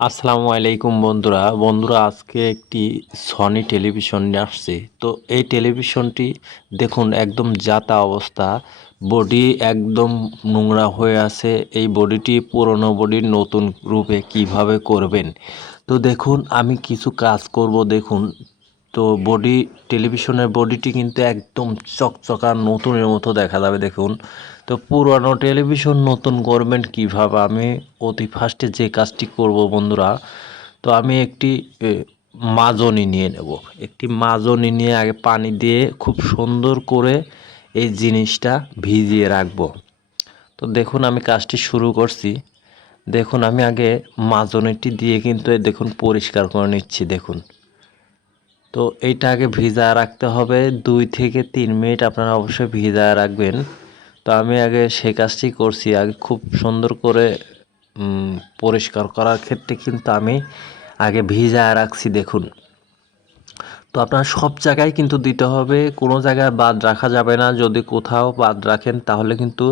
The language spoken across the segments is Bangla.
আসসালামু আলাইকুম বন্ধুরা। বন্ধুরা, আজকে একটি সনি টেলিভিশন নিয়ে আসছে। তো এই টেলিভিশনটি দেখুন, একদম যাতা অবস্থা। বডি একদম নোংরা হয়ে আছে। এই বডিটি পুরনো বডির নতুন রূপে কীভাবে করবেন? তো দেখুন, আমি কিছু কাজ করব। দেখুন তো বডি টেলিভিশনের বডিটি কিন্তু একদম চকচকা নতুনের মতো দেখা যাবে, দেখুন। তো পুরানো টেলিভিশন নতুন করবেন কীভাবে? আমি অতি ফার্স্টে যে কাজটি করব বন্ধুরা, তো আমি একটি মাজনি নিয়ে নেব। একটি মাজনি নিয়ে আগে পানি দিয়ে খুব সুন্দর করে এই জিনিসটা ভিজিয়ে রাখব। তো দেখুন আমি কাজটি শুরু করছি। দেখুন আমি আগে মাজনিটি দিয়ে কিন্তু দেখুন পরিষ্কার করে নিচ্ছি, দেখুন। তো এইটা আগে ভিজায় রাখতে হবে দুই থেকে তিন মিনিট আপনারা অবশ্যই ভিজায় রাখবেন। তো আমি আগে সে কাজটি করছি। আগে খুব সুন্দর করে পরিষ্কার করার ক্ষেত্রে কিন্তু আমি আগে ভিজায় রাখছি, দেখুন। তো আপনার সব জায়গায় কিন্তু দিতে হবে, কোনো জায়গায় বাদ রাখা যাবে না। যদি কোথাও বাদ রাখেন, তাহলে কিন্তু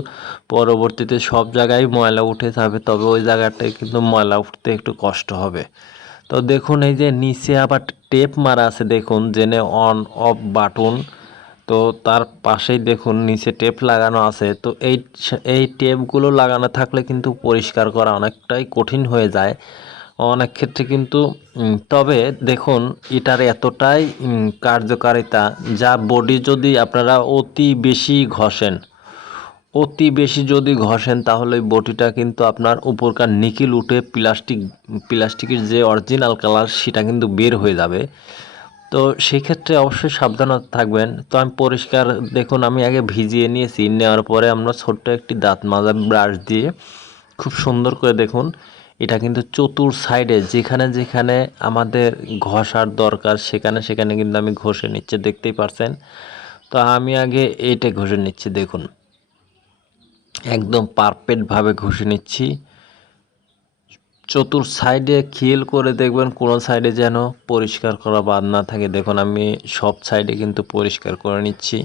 পরবর্তীতে সব জায়গায় ময়লা উঠে যাবে, তবে ওই জায়গাটায় কিন্তু ময়লা উঠতে একটু কষ্ট হবে। তো দেখুন, এই যে নিচে আবার টেপ মারা আছে, দেখুন জেনে অন অফ বাটন তো তার পাশেই দেখুন, নিচে টেপ লাগানো আছে। তো এই এই টেপগুলো লাগানো থাকলে কিন্তু পরিষ্কার করা অনেকটাই কঠিন হয়ে যায়। অনেক ক্ষেত্রে কিন্তু তবে দেখুন, এটার এতটাই কার্যকারিতা, যা বডি যদি আপনারা অতি বেশি ঘষেন অতি বেশি যদি ঘষেন, তাহলে ওই বটিটা কিন্তু আপনার উপরকার নিকিল উঠে প্লাস্টিক, প্লাস্টিকের যে অরিজিনাল কালার সেটা কিন্তু বের হয়ে যাবে। তো সেক্ষেত্রে অবশ্যই সাবধানতা থাকবেন। তো আমি পরিষ্কার, দেখুন, আমি আগে ভিজিয়ে নিয়েছি। নেওয়ার পরে আমরা ছোট্ট একটি দাঁত মাজা ব্রাশ দিয়ে খুব সুন্দর করে দেখুন, এটা কিন্তু চতুর সাইডে যেখানে যেখানে আমাদের ঘষার দরকার, সেখানে সেখানে কিন্তু আমি ঘষে নিচ্ছে, দেখতেই পারছেন? তো আমি আগে এইটা ঘষে নিচ্ছি, দেখুন। একদম পারফেক্টভাবে ঘষে নিচ্ছি। চতুর সাইডে খেয়াল করে দেখবেন কোনো সাইডে যেন পরিষ্কার করা বাদ না থাকে। দেখুন, আমি সব সাইডে কিন্তু পরিষ্কার করে নিচ্ছি।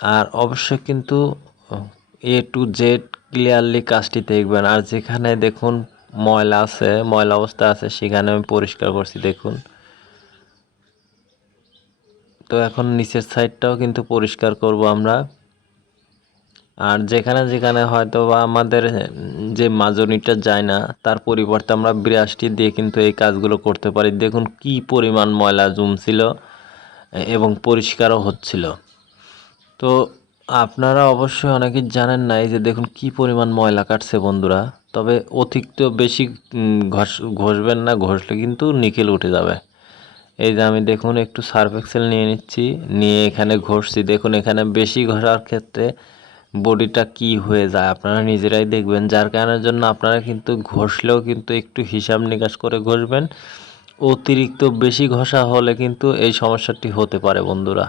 আর অবশ্যই কিন্তু, এ টু জেড ক্লিয়ারলি কাজটি দেখবেন। আর যেখানে দেখুন ময়লা আছে, ময়লা অবস্থা আছে, সেখানে আমি পরিষ্কার করছি, দেখুন। তো এখন নিচের সাইডটাও কিন্তু পরিষ্কার করব আমরা। আর যেখানে যেখানে হয়তো বা আমাদের যে মাজনিটা যায় না, তার পরিবর্তে আমরা ব্রাশটি দিয়ে কিন্তু এই কাজগুলো করতে পারি। দেখুন কি পরিমাণ ময়লা জমছিল এবং পরিষ্কারও হচ্ছিল। তো আপনারা অবশ্যই অনেকেই জানেন না, এই যে দেখুন কি পরিমাণ ময়লা কাটছে বন্ধুরা। তবে অতিরিক্ত বেশি ঘষ, ঘষবেন না, ঘষলে কিন্তু নিকেল উঠে যাবে। এই যে আমি দেখুন একটু সার্ফ এক্সেল নিয়ে নিচ্ছি, নিয়ে এখানে ঘষছি। দেখুন এখানে বেশি ঘষার ক্ষেত্রে বডিটা কি হয়ে যায় আপনারা নিজেরাই দেখবেন। যার কারণের জন্য আপনারা কিন্তু ঘষলেও কিন্তু একটু হিসাব নিকাশ করে ঘষবেন। অতিরিক্ত বেশি ঘষা হলে কিন্তু এই সমস্যাটি হতে পারে বন্ধুরা।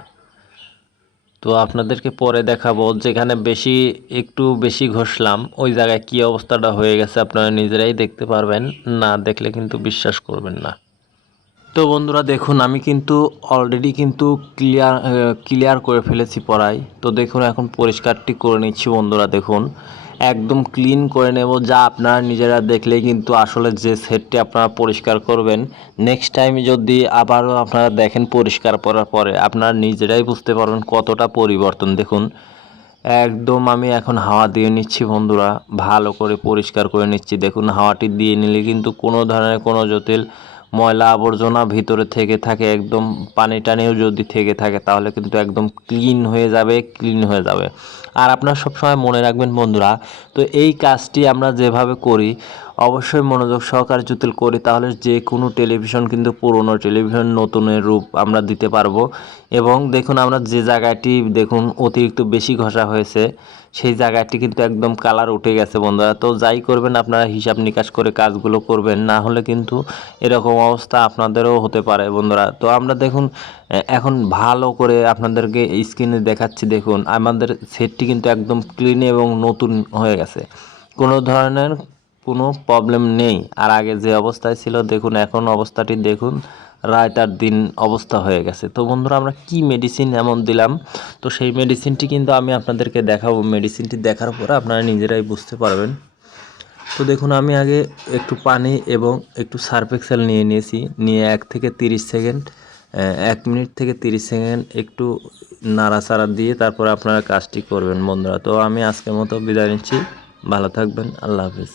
তো আপনাদেরকে পরে দেখাবো যেখানে বেশি, একটু বেশি ঘষলাম, ওই জায়গায় কী অবস্থাটা হয়ে গেছে আপনারা নিজেরাই দেখতে পারবেন, না দেখলে কিন্তু বিশ্বাস করবেন না। তো বন্ধুরা দেখুন, আমি কিন্তু অলরেডি কিন্তু ক্লিয়ার ক্লিয়ার করে ফেলেছি পড়াই তো দেখুন, এখন পরিষ্কারটি করে নিচ্ছি বন্ধুরা, দেখুন। একদম ক্লিন করে নেব, যা আপনারা নিজেরা দেখলেই কিন্তু আসলে যে সেটটি আপনারা পরিষ্কার করবেন। নেক্সট টাইম যদি আবারও আপনারা দেখেন পরিষ্কার করার পরে, আপনারা নিজেরাই বুঝতে পারবেন কতটা পরিবর্তন। দেখুন, একদম আমি এখন হাওয়া দিয়ে নিচ্ছি বন্ধুরা, ভালো করে পরিষ্কার করে নিচ্ছি। দেখুন, হাওয়াটি দিয়ে নিলে কিন্তু কোনো ধরনের কোনো জটিল ময়লা আবর্জনা ভিতরে থেকে থাকে, একদম পানি টানিও যদি থেকে থাকে, তাহলে কিন্তু একদম ক্লিন হয়ে যাবে, ক্লিন হয়ে যাবে। আর আপনারা সবসময় মনে রাখবেন বন্ধুরা, তো এই কাজটি আমরা যেভাবে করি অবশ্যই মনোযোগ সহকারে যদি করি, তাহলে যে কোনো টেলিভিশন কিন্তু পুরনো টেলিভিশন, নতুনের রূপ আমরা দিতে পারব। এবং দেখুন আমরা যে জায়গাটি, দেখুন অতিরিক্ত বেশি ঘষা হয়েছে, সেই জায়গাটি কিন্তু একদম কালার উঠে গেছে বন্ধুরা। তো যাই করবেন, আপনারা হিসাব নিকাশ করে কাজগুলো করবেন, না হলে কিন্তু এরকম অবস্থা আপনাদেরও হতে পারে বন্ধুরা। তো আমরা দেখুন এখন ভালো করে আপনাদেরকে স্ক্রিনে দেখাচ্ছি, দেখুন আমাদের সেটটি কিন্তু একদম ক্লিন এবং নতুন হয়ে গেছে। কোনো ধরনের কোনো প্রবলেম নেই। আর আগে যে অবস্থায় ছিল, দেখুন, এখন অবস্থাটি দেখুন রাত আর দিন অবস্থা হয়ে গেছে। তো বন্ধুরা, আমরা কি মেডিসিন এমন দিলাম? তো সেই মেডিসিনটি কিন্তু আমি আপনাদেরকে দেখাবো। মেডিসিনটি দেখার পরে আপনারা নিজেরাই বুঝতে পারবেন। তো দেখুন, আমি আগে একটু পানি এবং একটু সার্ফ এক্সেল নিয়ে নিয়েছি। নিয়ে এক থেকে তিরিশ সেকেন্ড এক মিনিট থেকে তিরিশ সেকেন্ড একটু নাড়াচাড়া দিয়ে তারপর আপনারা কাজটি করবেন বন্ধুরা। তো আমি আজকের মতো বিদায় নিচ্ছি। ভালো থাকবেন। আল্লাহ হাফিজ।